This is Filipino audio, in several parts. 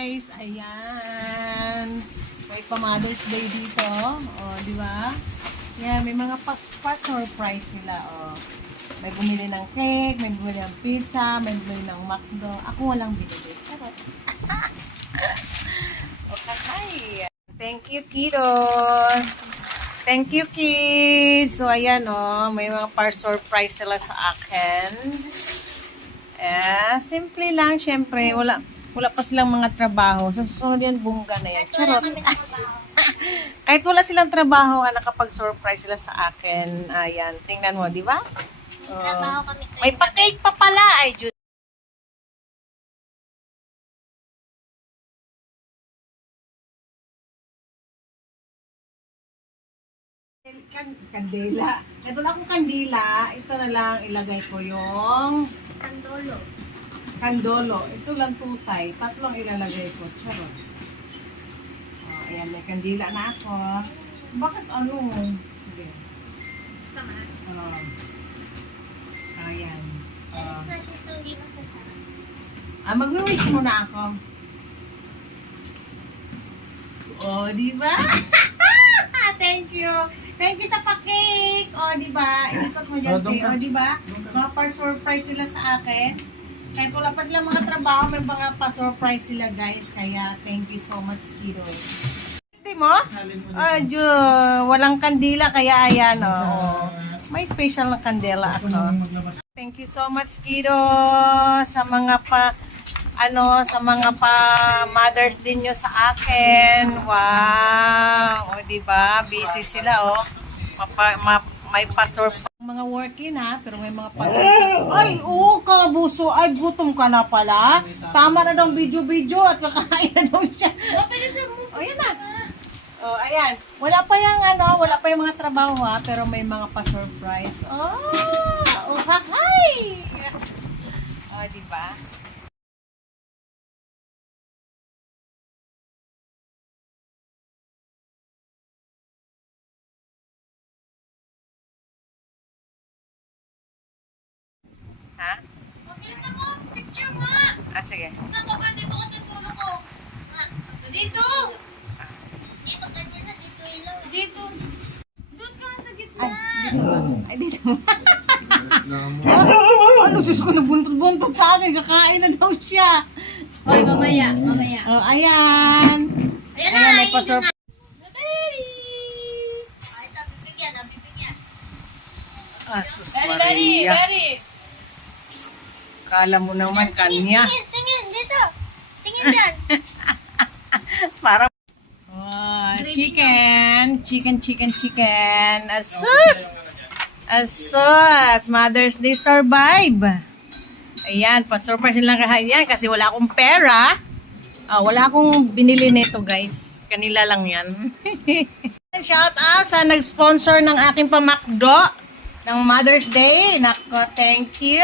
guys. Ayan. May pa-Mother's Day dito. O, di ba? Yan, may mga pa-surprise sila. O, may bumili ng cake, may bumili ng pizza, may bumili ng McDo. Ako walang binili. Charot. Okay. Thank you, kiddos. Thank you, kids. So, ayan, may mga par-surprise sila sa akin. Simple lang, syempre. Wala pa silang mga trabaho. Sa susunod yan, bungga na yan. Charot. Kahit wala silang trabaho, nakapag-surprise sila sa akin. Ayan, tingnan mo, di ba? May pa-cake pa pala. Ay, Diyos. Kandila. Ito na akong kandila. Ito na lang ilagay ko yung kandolo. Ito lang tutay. Tatlong ilalagay ko. Charot. Ayan, may kandila na ako. Bakit ano? Sige. Sama. Ayan. Natin Mag-wish muna ako. Di ba? Thank you. Thank you sa pa-cake. Di ba? Ikot mo dyan, di ba? Mga pa-surprise sila sa akin. Kahit wala pa sila mga trabaho, may mga pa-surprise sila, guys. Kaya, thank you so much, kiddo. Hindi mo? Walang kandila, kaya ayan, may special na kandila ako. Thank you so much, kiddo, sa mga Mother's Day nyo sa akin. Wow! Diba? Busy sila, may pa-surprise. Mga working pero may mga pa-surprise. Ay, kabuso. Ay, gutom ka na pala. Tama na daw video at kakain na daw siya. Ayan na. Ayan. Wala pa yung mga trabaho pero may mga pa-surprise. Hi! Diba? Ha? Mabilis ako! Picture mo! Sige. Saan ka ba? Dito ko sa sulo ko. Dito! Dito ka dito. Dito ilaw. Dito. Doon ka sa gitna. Ay, dito. Diyos ko, nabuntot-buntot sa akin. Kakain na daw siya. Hoy, mamaya. Ayan. Ayan, may pa-surprise. Bibigyan. Sus Maria. Kala mo naman kanya. Tingin, dito. Tingin dyan. Parang chicken. Asus. Mother's Day survive. Ayan, pa-surprise nilang yan kasi wala akong pera. Wala akong binili nito, guys. Kanila lang yan. Shout out sa nag-sponsor ng aking pa-McDo ng Mother's Day. Nako, thank you.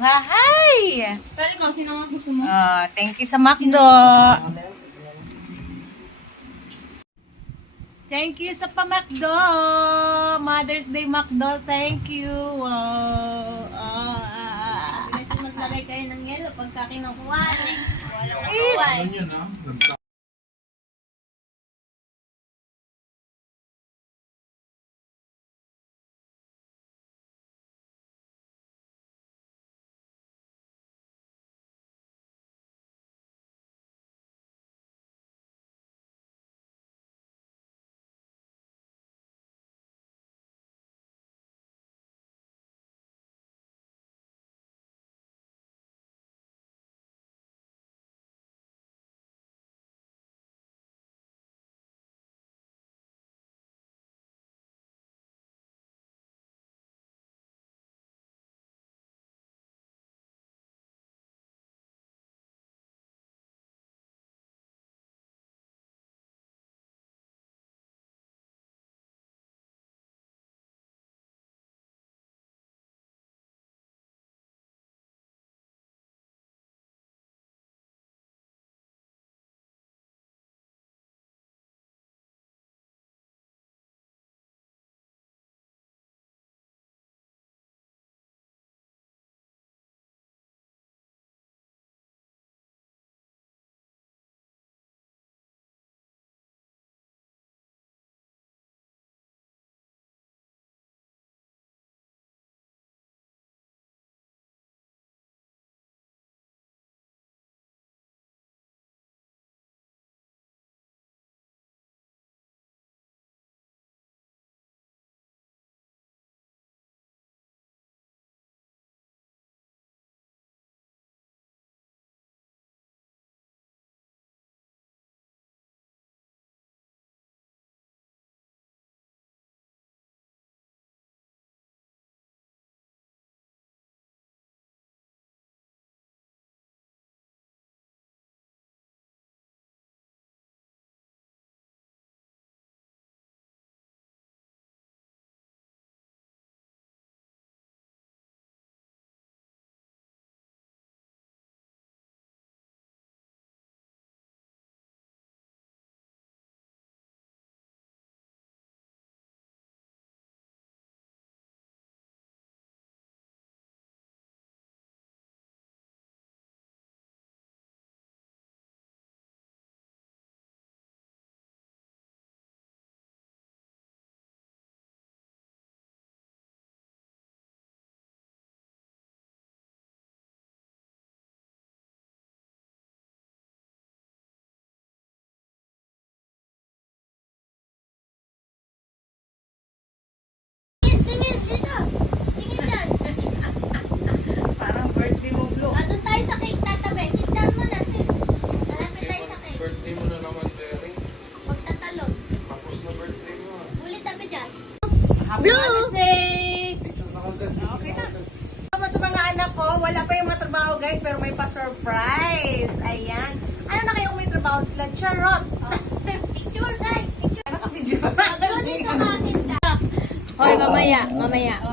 Hi. Pero ikaw, sino ang gusto mo? Thank you sa McDo. Thank you sa pa-McDo. Mother's Day McDo. Thank you. Maglagay kayo ng yelo pagka kinukuha. Walang Yes. Okay na. Sa mga anak ko, wala pa yung mga trabaho guys, pero may pa-surprise. Ayan. Ano na kayo kung may trabaho sila? Charot! Picture, guys. Picture. Ano ka video? Dito ka, atin ka. Hoy, mamaya, mamaya.